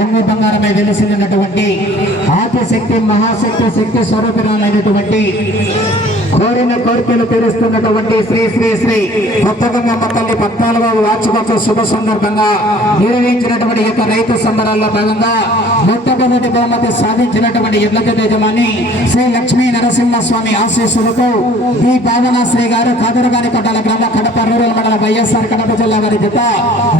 కొంగు బంగారమై వెలిసినటువంటి ఆదిశక్తి మహాశక్తి శక్తి స్వరూపిణాలైనటువంటి కోరిన కోరికలు తీరుస్తున్నటువంటి శ్రీ శ్రీ శ్రీ కొత్తగంగమ్మ తల్లి పద్నాలుగవ వార్షికోత్సవ శుభ సందర్భంగా నిర్వహించినటువంటి యొక్క రైతు సంబరాల్లో భాగంగా మొట్టమొదటి బహుమతి సాధించినటువంటి ఎడ్లక యజమాని శ్రీ లక్ష్మీ నరసింహస్వామి ఆశీస్సులతో ఈ భావనాశ్రీ గారు కాదరగాని కొట్టాల గ్రామ కడప రూరల్ మండల వైఎస్ఆర్ కడప జిల్లా వారి జత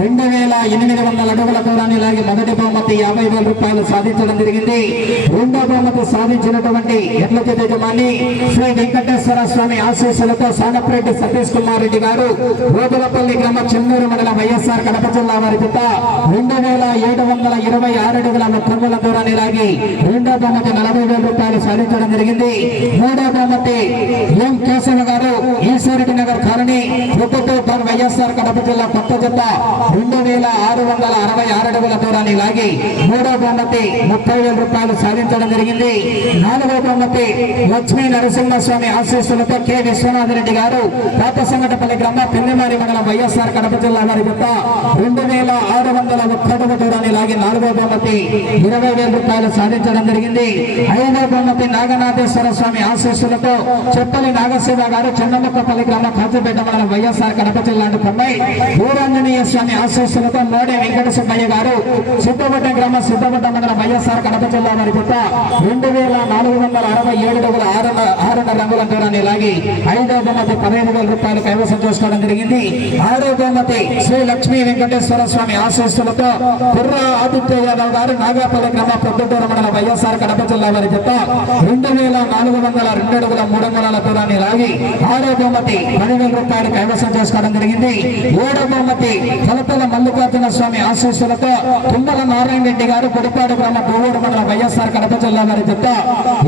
రెండు వేల ఎనిమిది వందల అడుగుల దూరాన్ని లాగి మొదటి బహుమతి యాభై వేల రూపాయలు సాధించడం జరిగింది. రెండో బహుమతి సాధించినటువంటి ఎడ్ల యజమాని శ్రీ వెంకటేశ్వర స్వామి ఆశీస్సులతో సానప్రెడ్డి సతీష్ కుమార్ రెడ్డి గారు రోదలపల్లి గ్రామ చెన్నూరు మండల వైఎస్ఆర్ కడప జిల్లా వారి చేత రెండు వేల ఏడు వందల ఇరవై ఆరు అడుగుల ముప్పై దూరాన్ని లాగి రెండో బహుమతి నలభై వేల రూపాయలు సాధించడం జరిగింది. మూడో బహుమతి ఎం కేశవ గారు ఈశ్వరెడ్డి నగర్ కాలనీ ప్రొద్దుటూరు వైఎస్ఆర్ కడప జిల్లా కొత్త జత రెండు వేల వేల ఆరు వందల అరవై ఆరు అడుగుల దూరాన్ని లాగి మూడో బహుమతి ముప్పై వేల రూపాయలు సాధించడం జరిగింది. నాలుగో బహుమతి లక్ష్మీ నరసింహస్వామి ఆశీస్సులతో కె విశ్వనాథ్ రెడ్డి గారు పాత సంఘటపల్లి గ్రామ పెన్నిమారి మండలం వైఎస్ఆర్ కడప జిల్లా వారి గుట్ట రెండు వేల ఆరు వందల ఒక్క అడుగు దూరాన్ని లాగి నాలుగో బహుమతి ఇరవై వేల రూపాయలు సాధించడం జరిగింది. ఐదో బహుమతి నాగనాథేశ్వర స్వామి ఆశీస్సులతో చెప్పలి నాగశివ గారు చెన్నమ్మకపల్లి గ్రామ కాజుపేట మండలం వైఎస్ఆర్ కడప జిల్లా కొమ్మాయి వీరాంజనేయ స్వామి ఆశీస్సులతో మోడే వెంకట సుబ్బయ్య గారు సిద్ధపట్ట గ్రామ సిద్ధపట్ట మండలం వైఎస్ఆర్ కడప జిల్లా వారి జత రెండు వేల నాలుగు వందల అరవై ఏడు అడుగుల ఆరు ఆరున్న రంగుల దూరాన్ని లాగి ఐదో బొమ్మతి పదిహేను వేల రూపాయలు కైవసం చేసుకోవడం జరిగింది. ఆరో బొమ్మతి శ్రీ లక్ష్మీ వెంకటేశ్వర స్వామి ఆశీస్సులతో కుర్ర ఆదిత్య యాదవ్ గారు నాగాపల్లి గ్రామ ప్రొద్దుటూరు మండలం వైఎస్ఆర్ కడప జిల్లా వారి జత రెండు వేల నాలుగు వందల రెండు అడుగుల మూడు వందల దూరాన్ని లాగి ఆరో బహుమతి పదివేల రూపాయలు కైవసం చేసుకోవడం జరిగింది. ఏడో బహుమతి మల్లికార్జున స్వామి ఆశీస్సులతో తుమ్మల నారాయణ రెడ్డి గారు గుడిపాడు గ్రామ గోవూరు మండల వైఎస్ఆర్ కడప జిల్లా గారి జత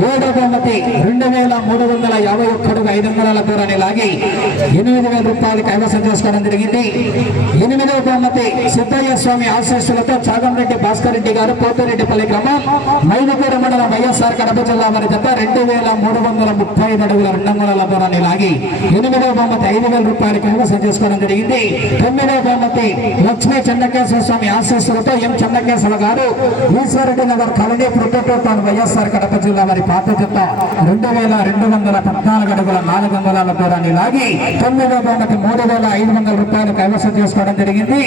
ఏడో బహుమతి రెండు వేల మూడు వందల యాభై ఒక్కడుగు ఐదు వందల దూరాన్ని లాగి ఎనిమిది వేల రూపాయలు కైవసం చేసుకోవడం జరిగింది. ఎనిమిదవ బహుమతి సిద్ధయ్య స్వామి ఆశీస్సులతో చాగంరెడ్డి భాస్కర్ రెడ్డి గారు పోతిరెడ్డిపల్లి గ్రామం మైనపూరు మండలం వైఎస్ఆర్ కడప జిల్లా వారి జత రెండు వేల మూడు వందల ముప్పై ఐదు అడుగుల రెండు వందల దూరాన్ని లాగి ఎనిమిదవ బహుమతి ఐదు వేల రూపాయలు కైవసం చేసుకోవడం జరిగింది. తొమ్మిదవ బహుమతి లక్ష్మీ చెన్నకేశ్వర స్వామి ఆశీస్సులతో ఎం చెన్నకేశ్వర గారు ఈశ్వరెడ్డి నగర్ కాలనీ ప్రొట్టోటాన్ వైఎస్ఆర్ కడప జిల్లా వారి పాత చెత్త. రెండు వేల రెండు వందల పద్నాలుగు అడుగుల నాలుగు వందల దూరాన్ని లాగి తొమ్మిది బహుమతి మూడు వేల ఐదు వందల రూపాయలు కైవసం చేసుకోవడం జరిగింది.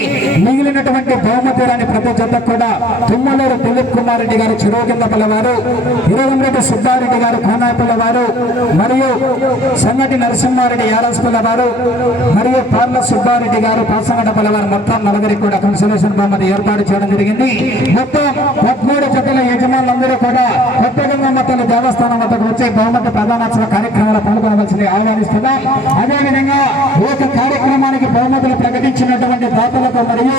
మిగిలినటువంటి బహుమతి రాని ప్రతి జత కూడా తుమ్మలూరు దిలీప్ కుమార్ రెడ్డి గారు చెరువు కింద పిల్లవారు ఇరవంరెడ్డి సుబ్బారెడ్డి గారు కోనాయపల్లి వారు మరియు సంగటి నరసింహారెడ్డి యారాస్ పిల్లవారు మరియు పార్ల సుబ్బారెడ్డి గారు పాసంగట పిల్లవారు మొత్తం నలుగురికి కూడా కన్సలేషన్ బొమ్మను ఏర్పాటు చేయడం జరిగింది. మొత్తం పదమూడు జతల యజమానులందరూ కూడా కొత్తగంగమ్మ తల్లి దేవస్థానం వద్దకు వచ్చి బహుమతి ప్రధానోత్సవ కార్యక్రమాలు పాల్గొనవలసింది ఆహ్వానిస్తున్నాం. అదేవిధంగా కార్యక్రమానికి బహుమతులు ప్రకటించినటువంటి దాతలకు మరియు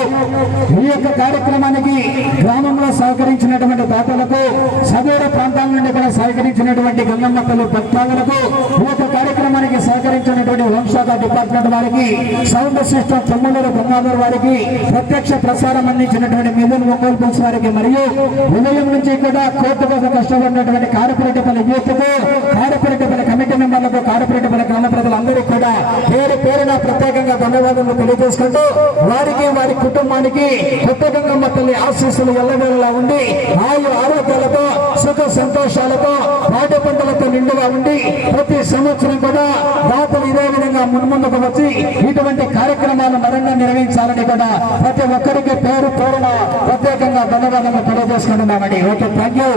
ఈ యొక్క కార్యక్రమానికి గ్రామంలో సహకరించినటువంటి దాతలకు సదూర ప్రాంతాల నుండి కూడా సహకరించినటువంటి గంగమ్మ తల్లి భక్తాదులకు ఈ యొక్క కార్యక్రమానికి సహకరించినటువంటి హోంశాఖ డిపార్ట్మెంట్ వారికి సౌండ్ సిస్టమ్ తొమ్మిదూరు గంగాధర్ వారికి ప్రత్యక్ష ప్రసారం అందించినటువంటి మిథున్ ఒంగోలు పులుసు వారికి మరియు ఉదయం నుంచి కూడా కోర్టు కోసం కష్టపడినటువంటి కార్పొరేట్ పని యూత్కు కారపరెడ్డిపల్లి కమిటీ మెంబర్లకు కార్పొరేట్ పని గ్రామ ప్రజలందరికీ కూడా పేరు పేరున ప్రత్యేకంగా ధన్యవాదాలు తెలియజేసుకుంటూ వారికి వారి కుటుంబానికి కొత్తగంగమ్మ తల్లి ఆశీస్సులు ఎల్లవేళలా ఉండి ఆయు ఆరోగ్యాలతో సుఖ సంతోషాలతో పాటి పంటలతో నిండుగా ఉండి ప్రతి సంవత్సరం కూడా దాతలు ఇదే విధంగా మున్ముందుకు వచ్చి ఇటువంటి కార్యక్రమాలు మరంగా నిర్వహించాలని కూడా ప్రతి ఒక్కరికి పేరు పేరున ప్రత్యేకంగా ధన్యవాదాలు తెలియజేసుకుంటున్నామండి. Okay thank you